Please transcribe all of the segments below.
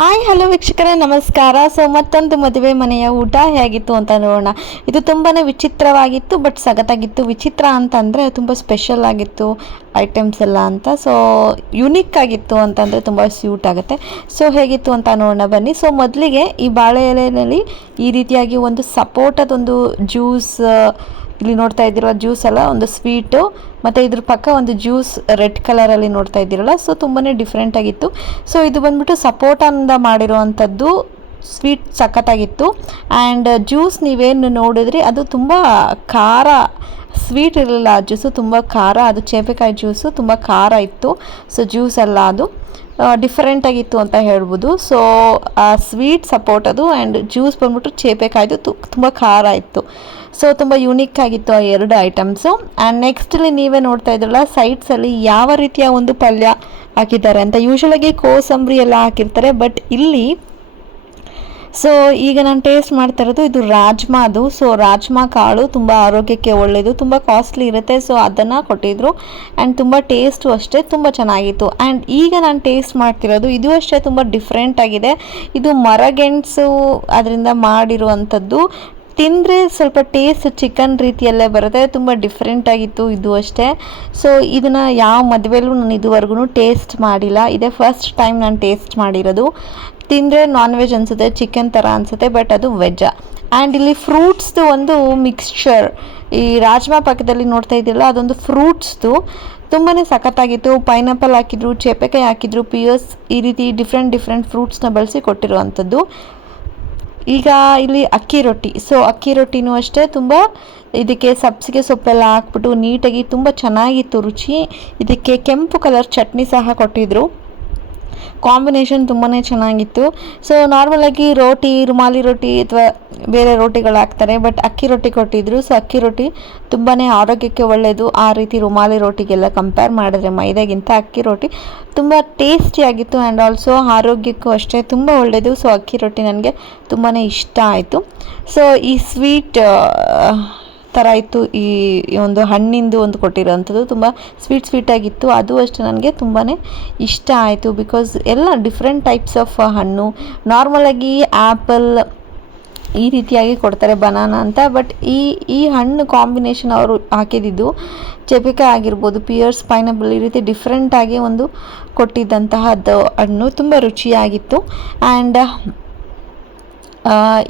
Hi hello ವೀಕ್ಷಕರೇ ನಮಸ್ಕಾರ. So ಮತ್ತೊಂದು ಮದುವೆ ಮನೆಯ ಊಟ ಹೇಗಿತ್ತು ಅಂತ ನೋಡೋಣ. ಇದು ತುಂಬಾ ವಿಚಿತ್ರವಾಗಿತ್ತು, ಬಟ್ ಸಖತ್ತಾಗಿತ್ತು. ವಿಚಿತ್ರ ಅಂತಂದರೆ ತುಂಬ ಸ್ಪೆಷಲ್ ಆಗಿತ್ತು ಐಟಮ್ಸ್ ಎಲ್ಲ ಅಂತ. ಸೊ ಯುನಿಕ್ ಆಗಿತ್ತು ಅಂತಂದರೆ ತುಂಬ ಸ್ಯೂಟ್ ಆಗುತ್ತೆ. ಸೊ ಹೇಗಿತ್ತು ಅಂತ ನೋಡೋಣ ಬನ್ನಿ. ಸೊ ಮೊದಲಿಗೆ ಈ ಬಾಳೆ ಎಲೆಯಲ್ಲಿ ಈ ರೀತಿಯಾಗಿ ಒಂದು ಸಪೋಟದೊಂದು ಜ್ಯೂಸ್, ಇಲ್ಲಿ ನೋಡ್ತಾ ಇದ್ದೀರೋ ಜ್ಯೂಸ್ ಅಲ್ಲ, ಒಂದು ಸ್ವೀಟು, ಮತ್ತು ಇದ್ರ ಪಕ್ಕ ಒಂದು ಜ್ಯೂಸ್ ರೆಡ್ ಕಲರಲ್ಲಿ ನೋಡ್ತಾ ಇದ್ದೀರಲ್ಲ. ಸೊ ತುಂಬಾ ಡಿಫ್ರೆಂಟ್ ಆಗಿತ್ತು. ಸೊ ಇದು ಬಂದ್ಬಿಟ್ಟು ಸಪೋಟದಿಂದ ಮಾಡಿರುವಂಥದ್ದು ಸ್ವೀಟ್ ಸಖತ್ತಾಗಿತ್ತು. ಆ್ಯಂಡ್ ಜ್ಯೂಸ್ ನೀವೇನು ನೋಡಿದ್ರಿ ಅದು ತುಂಬ ಖಾರ, ಸ್ವೀಟ್ ಇರಲಿಲ್ಲ ಆ ಜ್ಯೂಸು, ತುಂಬ ಖಾರ. ಅದು ಚೇಪೆಕಾಯಿ ಜ್ಯೂಸು ತುಂಬ ಖಾರ ಇತ್ತು. ಸೊ ಜ್ಯೂಸ್ ಅಲ್ಲ, ಅದು ಡಿಫ್ರೆಂಟಾಗಿತ್ತು ಅಂತ ಹೇಳ್ಬೋದು. ಸೊ ಆ ಸ್ವೀಟ್ ಸಪೋಟದು ಆ್ಯಂಡ್ ಜ್ಯೂಸ್ ಬಂದ್ಬಿಟ್ಟು ಚೇಪೆಕಾಯ್ದು ತುಂಬ ಖಾರ ಇತ್ತು. ಸೊ ತುಂಬ ಯೂನಿಕ್ ಆಗಿತ್ತು ಆ ಎರಡು ಐಟಮ್ಸು. ಆ್ಯಂಡ್ ನೆಕ್ಸ್ಟಲ್ಲಿ ನೀವೇ ನೋಡ್ತಾ ಇದ್ರಲ್ಲ ಸೈಡ್ಸಲ್ಲಿ ಯಾವ ರೀತಿಯ ಒಂದು ಪಲ್ಯ ಹಾಕಿದ್ದಾರೆ ಅಂತ. ಯೂಶ್ವಲಾಗಿ ಕೋಸಂಬರಿ ಎಲ್ಲ ಹಾಕಿರ್ತಾರೆ, ಬಟ್ ಇಲ್ಲಿ ಸೊ ಈಗ ನಾನು ಟೇಸ್ಟ್ ಮಾಡ್ತಾ ಇರೋದು ಇದು ರಾಜ್ಮಾ. ಅದು ಸೊ ರಾಜ್ಮಾ ಕಾಳು ತುಂಬ ಆರೋಗ್ಯಕ್ಕೆ ಒಳ್ಳೆಯದು, ತುಂಬ ಕಾಸ್ಟ್ಲಿ ಇರುತ್ತೆ. ಸೊ ಅದನ್ನು ಕೊಟ್ಟಿದ್ರು ಆ್ಯಂಡ್ ತುಂಬ ಟೇಸ್ಟು ಅಷ್ಟೇ ತುಂಬ ಚೆನ್ನಾಗಿತ್ತು. ಆ್ಯಂಡ್ ಈಗ ನಾನು ಟೇಸ್ಟ್ ಮಾಡ್ತಿರೋದು ಇದು ಅಷ್ಟೇ ತುಂಬ ಡಿಫ್ರೆಂಟ್ ಆಗಿದೆ. ಇದು ಮರಗೆಣಸು ಅದರಿಂದ ಮಾಡಿರುವಂಥದ್ದು. ತಿಂದರೆ ಸ್ವಲ್ಪ ಟೇಸ್ಟ್ ಚಿಕನ್ ರೀತಿಯಲ್ಲೇ ಬರುತ್ತೆ, ತುಂಬ ಡಿಫ್ರೆಂಟ್ ಆಗಿತ್ತು ಇದು ಅಷ್ಟೇ. ಸೊ ಇದನ್ನು ಯಾವ ಮದುವೆಲೂ ನಾನು ಇದುವರೆಗೂ ಟೇಸ್ಟ್ ಮಾಡಿಲ್ಲ, ಇದೇ ಫಸ್ಟ್ ಟೈಮ್ ನಾನು ಟೇಸ್ಟ್ ಮಾಡಿರೋದು. ತಿಂದರೆ ನಾನ್ ವೆಜ್ ಅನಿಸುತ್ತೆ, ಚಿಕನ್ ಥರ ಅನಿಸುತ್ತೆ, ಬಟ್ ಅದು ವೆಜ್ಜ. ಆ್ಯಂಡ್ ಇಲ್ಲಿ ಫ್ರೂಟ್ಸ್ದು ಒಂದು ಮಿಕ್ಸ್ಚರ್, ಈ ರಾಜ್ಮಾ ಪಕ್ಕದಲ್ಲಿ ನೋಡ್ತಾ ಇದ್ದಿಲ್ಲ ಅದೊಂದು ಫ್ರೂಟ್ಸ್ದು ತುಂಬಾ ಸಖತ್ತಾಗಿತ್ತು. ಪೈನಾಪಲ್ ಹಾಕಿದ್ರು, ಚೇಪೆಕಾಯಿ ಹಾಕಿದ್ರು, ಪಿಯರ್ಸ್, ಈ ರೀತಿ ಡಿಫ್ರೆಂಟ್ ಫ್ರೂಟ್ಸ್ನ ಬಳಸಿ ಕೊಟ್ಟಿರುವಂಥದ್ದು. ಈಗ ಇಲ್ಲಿ ಅಕ್ಕಿ ರೊಟ್ಟಿ. ಸೊ ಅಕ್ಕಿ ರೊಟ್ಟಿನೂ ಅಷ್ಟೇ ತುಂಬ ಇದಕ್ಕೆ ಸಬ್ಸಿಗೆ ಸೊಪ್ಪೆಲ್ಲ ಹಾಕ್ಬಿಟ್ಟು ನೀಟಾಗಿ ತುಂಬ ಚೆನ್ನಾಗಿತ್ತು ರುಚಿ. ಇದಕ್ಕೆ ಕೆಂಪು ಕಲರ್ ಚಟ್ನಿ ಸಹ ಕೊಟ್ಟಿದ್ದರು. ಕಾಂಬಿನೇಷನ್ ತುಂಬಾ ಚೆನ್ನಾಗಿತ್ತು. ಸೊ ನಾರ್ಮಲಾಗಿ ರೋಟಿ, ರುಮಾಲಿ ರೋಟಿ ಅಥವಾ ಬೇರೆ ರೋಟಿಗಳು ಹಾಕ್ತಾರೆ, ಬಟ್ ಅಕ್ಕಿ ರೊಟ್ಟಿ ಕೊಟ್ಟಿದ್ದರು. ಸೊ ಅಕ್ಕಿ ರೊಟ್ಟಿ ತುಂಬಾ ಆರೋಗ್ಯಕ್ಕೆ ಒಳ್ಳೆಯದು. ಆ ರೀತಿ ರುಮಾಲಿ ರೋಟಿಗೆಲ್ಲ ಕಂಪೇರ್ ಮಾಡಿದ್ರೆ ಮೈದಾಗಿಂತ ಅಕ್ಕಿ ರೊಟ್ಟಿ ತುಂಬ ಟೇಸ್ಟಿಯಾಗಿತ್ತು. ಆ್ಯಂಡ್ ಆಲ್ಸೋ ಆರೋಗ್ಯಕ್ಕೂ ಅಷ್ಟೇ ತುಂಬ ಒಳ್ಳೆಯದು. ಸೊ ಅಕ್ಕಿ ರೊಟ್ಟಿ ನನಗೆ ತುಂಬಾ ಇಷ್ಟ ಆಯಿತು. ಸೊ ಈ ಸ್ವೀಟ್ ಥರ ಇತ್ತು, ಈ ಒಂದು ಹಣ್ಣಿಂದು ಒಂದು ಕೊಟ್ಟಿರೋವಂಥದ್ದು ತುಂಬ ಸ್ವೀಟಾಗಿತ್ತು. ಅದು ಅಷ್ಟೇ ನನಗೆ ತುಂಬಾ ಇಷ್ಟ ಆಯಿತು. ಬಿಕಾಸ್ ಎಲ್ಲ ಡಿಫ್ರೆಂಟ್ ಟೈಪ್ಸ್ ಆಫ್ ಹಣ್ಣು, ನಾರ್ಮಲಾಗಿ ಆ್ಯಪಲ್ ಈ ರೀತಿಯಾಗಿ ಕೊಡ್ತಾರೆ, ಬನಾನಾ ಅಂತ, ಬಟ್ ಈ ಹಣ್ಣು ಕಾಂಬಿನೇಷನ್ ಅವರು ಹಾಕಿದ್ದು ಚೇಪೆಕಾಯಿ ಆಗಿರ್ಬೋದು, ಪಿಯರ್ಸ್, ಪೈನಾಪಲ್, ಈ ರೀತಿ ಡಿಫ್ರೆಂಟಾಗಿ ಒಂದು ಕೊಟ್ಟಿದ್ದಂತಹದ್ದು ಹಣ್ಣು ತುಂಬ ರುಚಿಯಾಗಿತ್ತು. ಆ್ಯಂಡ್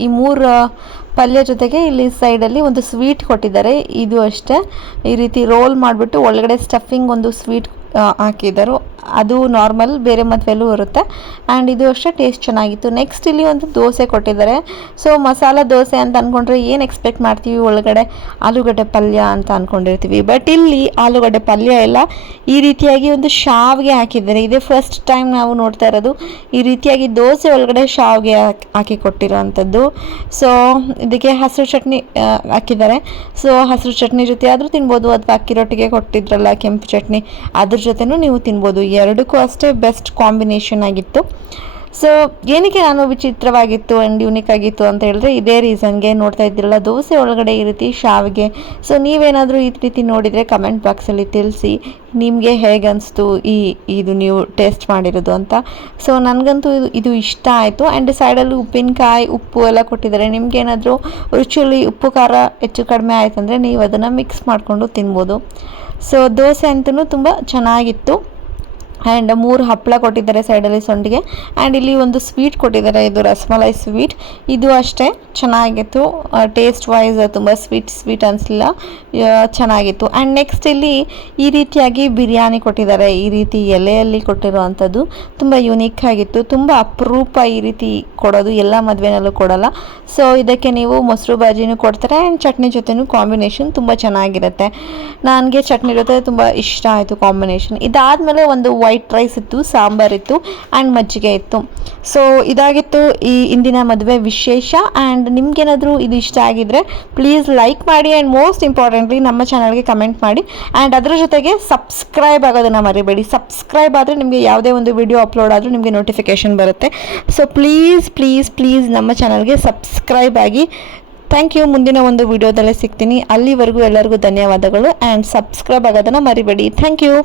ಈ ಮೂರು ಪಲ್ಯ ಜೊತೆಗೆ ಇಲ್ಲಿ ಸೈಡಲ್ಲಿ ಒಂದು ಸ್ವೀಟ್ ಕೊಟ್ಟಿದ್ದಾರೆ. ಇದು ಅಷ್ಟೇ ಈ ರೀತಿ ರೋಲ್ ಮಾಡಿಬಿಟ್ಟು ಒಳಗಡೆ ಸ್ಟಫಿಂಗ್ ಒಂದು ಸ್ವೀಟ್ ಹಾಕಿದರು. ಅದು ನಾರ್ಮಲ್ ಬೇರೆ ಮದುವೆಲ್ಲೂ ಇರುತ್ತೆ. ಆ್ಯಂಡ್ ಇದು ಅಷ್ಟೇ ಟೇಸ್ಟ್ ಚೆನ್ನಾಗಿತ್ತು. ನೆಕ್ಸ್ಟ್ ಇಲ್ಲಿ ಒಂದು ದೋಸೆ ಕೊಟ್ಟಿದ್ದಾರೆ. ಸೊ ಮಸಾಲ ದೋಸೆ ಅಂತ ಅಂದ್ಕೊಂಡ್ರೆ ಏನು ಎಕ್ಸ್ಪೆಕ್ಟ್ ಮಾಡ್ತೀವಿ, ಒಳಗಡೆ ಆಲೂಗಡ್ಡೆ ಪಲ್ಯ ಅಂತ ಅಂದ್ಕೊಂಡಿರ್ತೀವಿ, ಬಟ್ ಇಲ್ಲಿ ಆಲೂಗಡ್ಡೆ ಪಲ್ಯ ಎಲ್ಲ ಈ ರೀತಿಯಾಗಿ ಒಂದು ಶಾವಿಗೆ ಹಾಕಿದ್ದಾರೆ. ಇದೇ ಫಸ್ಟ್ ಟೈಮ್ ನಾವು ನೋಡ್ತಾ ಇರೋದು ಈ ರೀತಿಯಾಗಿ ದೋಸೆ ಒಳಗಡೆ ಶಾವಿಗೆ ಹಾಕಿ ಕೊಟ್ಟಿರೋವಂಥದ್ದು. ಸೊ ಇದಕ್ಕೆ ಹಸಿರು ಚಟ್ನಿ ಹಾಕಿದ್ದಾರೆ. ಸೊ ಹಸಿರು ಚಟ್ನಿ ಜೊತೆ ಆದರೂ ತಿನ್ಬೋದು, ಅಥವಾ ಅಕ್ಕಿ ರೊಟ್ಟಿಗೆ ಕೊಟ್ಟಿದ್ರಲ್ಲ ಕೆಂಪು ಚಟ್ನಿ, ಅದ್ರ ಜೊತೆನೂ ನೀವು ತಿನ್ಬೋದು. ಎರಡಕ್ಕೂ ಅಷ್ಟೇ ಬೆಸ್ಟ್ ಕಾಂಬಿನೇಷನ್ ಆಗಿತ್ತು. ಸೊ ಏನಕ್ಕೆ ನಾನು ವಿಚಿತ್ರವಾಗಿತ್ತು ಆ್ಯಂಡ್ ಯೂನಿಕ್ ಆಗಿತ್ತು ಅಂತ ಹೇಳಿದ್ರೆ ಇದೇ ರೀಸನ್ಗೆ. ನೋಡ್ತಾ ಇದ್ದಿರಲ್ಲ ದೋಸೆ ಒಳಗಡೆ ಈ ರೀತಿ ಶಾವಿಗೆ. ಸೊ ನೀವೇನಾದರೂ ಈ ರೀತಿ ನೋಡಿದರೆ ಕಮೆಂಟ್ ಬಾಕ್ಸಲ್ಲಿ ತಿಳಿಸಿ ನಿಮಗೆ ಹೇಗೆ ಅನಿಸ್ತು ಇದು ನೀವು ಟೇಸ್ಟ್ ಮಾಡಿರೋದು ಅಂತ. ಸೊ ನನಗಂತೂ ಇದು ಇಷ್ಟ ಆಯಿತು. ಆ್ಯಂಡ್ ಸೈಡಲ್ಲಿ ಉಪ್ಪಿನಕಾಯಿ, ಉಪ್ಪು ಎಲ್ಲ ಕೊಟ್ಟಿದ್ದಾರೆ. ನಿಮಗೇನಾದರೂ ರುಚಿಯಲ್ಲಿ ಉಪ್ಪು ಖಾರ ಹೆಚ್ಚು ಕಡಿಮೆ ಆಯ್ತಂದರೆ ನೀವು ಅದನ್ನು ಮಿಕ್ಸ್ ಮಾಡಿಕೊಂಡು ತಿನ್ಬೋದು. ಸೊ ದೋಸೆ ಅಂತೂ ತುಂಬ ಚೆನ್ನಾಗಿತ್ತು. ಆ್ಯಂಡ್ 3 ಹಪ್ಪಳ ಕೊಟ್ಟಿದ್ದಾರೆ ಸೈಡಲ್ಲಿ ಸೊಂಡಿಗೆ. ಆ್ಯಂಡ್ ಇಲ್ಲಿ ಒಂದು ಸ್ವೀಟ್ ಕೊಟ್ಟಿದ್ದಾರೆ, ಇದು ರಸಮಲೈ ಸ್ವೀಟ್. ಇದು ಅಷ್ಟೇ ಚೆನ್ನಾಗಿತ್ತು. ಟೇಸ್ಟ್ ವೈಸ್ ತುಂಬ ಸ್ವೀಟ್ ಅನಿಸಲಿಲ್ಲ, ಚೆನ್ನಾಗಿತ್ತು. ಆ್ಯಂಡ್ ನೆಕ್ಸ್ಟ್ ಇಲ್ಲಿ ಈ ರೀತಿಯಾಗಿ ಬಿರಿಯಾನಿ ಕೊಟ್ಟಿದ್ದಾರೆ. ಈ ರೀತಿ ಎಲೆಯಲ್ಲಿ ಕೊಟ್ಟಿರುವಂಥದ್ದು ತುಂಬ ಯೂನಿಕ್ ಆಗಿತ್ತು. ತುಂಬ ಅಪರೂಪ ಈ ರೀತಿ ಕೊಡೋದು, ಎಲ್ಲ ಮದುವೆನಲ್ಲೂ ಕೊಡೋಲ್ಲ. ಸೊ ಇದಕ್ಕೆ ನೀವು ಮೊಸರು ಬಾಜಿನೂ ಕೊಡ್ತಾರೆ ಆ್ಯಂಡ್ ಚಟ್ನಿ ಜೊತೆನೂ ಕಾಂಬಿನೇಷನ್ ತುಂಬ ಚೆನ್ನಾಗಿರುತ್ತೆ. ನನಗೆ ಚಟ್ನಿ ಜೊತೆ ತುಂಬ ಇಷ್ಟ ಆಯಿತು ಕಾಂಬಿನೇಷನ್. ಇದಾದಮೇಲೆ ಒಂದು ವೈಟ್ ರೈಸ್ ಇತ್ತು, ಸಾಂಬಾರಿತ್ತು ಆ್ಯಂಡ್ ಮಜ್ಜಿಗೆ ಇತ್ತು. ಸೊ ಇದಾಗಿತ್ತು ಈ ಇಂದಿನ ಮದುವೆ ವಿಶೇಷ. ಆ್ಯಂಡ್ ನಿಮ್ಗೇನಾದರೂ ಇದು ಇಷ್ಟ ಆಗಿದ್ದರೆ ಪ್ಲೀಸ್ ಲೈಕ್ ಮಾಡಿ ಆ್ಯಂಡ್ ಮೋಸ್ಟ್ ಇಂಪಾರ್ಟೆಂಟ್ಲಿ ನಮ್ಮ ಚಾನಲ್ಗೆ ಕಮೆಂಟ್ ಮಾಡಿ. ಆ್ಯಂಡ್ ಅದರ ಜೊತೆಗೆ ಸಬ್ಸ್ಕ್ರೈಬ್ ಆಗೋದನ್ನು ಮರಿಬೇಡಿ. ಸಬ್ಸ್ಕ್ರೈಬ್ ಆದರೆ ನಿಮಗೆ ಯಾವುದೇ ಒಂದು ವಿಡಿಯೋ ಅಪ್ಲೋಡ್ ಆದರೂ ನಿಮಗೆ ನೋಟಿಫಿಕೇಷನ್ ಬರುತ್ತೆ. ಸೊ ಪ್ಲೀಸ್ ನಮ್ಮ ಚಾನಲ್ಗೆ ಸಬ್ಸ್ಕ್ರೈಬ್ ಆಗಿ. Thank you. ಮುಂದಿನ ಒಂದು ವಿಡಿಯೋದಲ್ಲೇ ಸಿಗ್ತೀನಿ. ಅಲ್ಲಿವರೆಗೂ ಎಲ್ಲರಿಗೂ ಧನ್ಯವಾದಗಳು. ಆ್ಯಂಡ್ ಸಬ್ಸ್ಕ್ರೈಬ್ ಆಗೋದನ್ನು ಮರಿಬೇಡಿ. Thank you.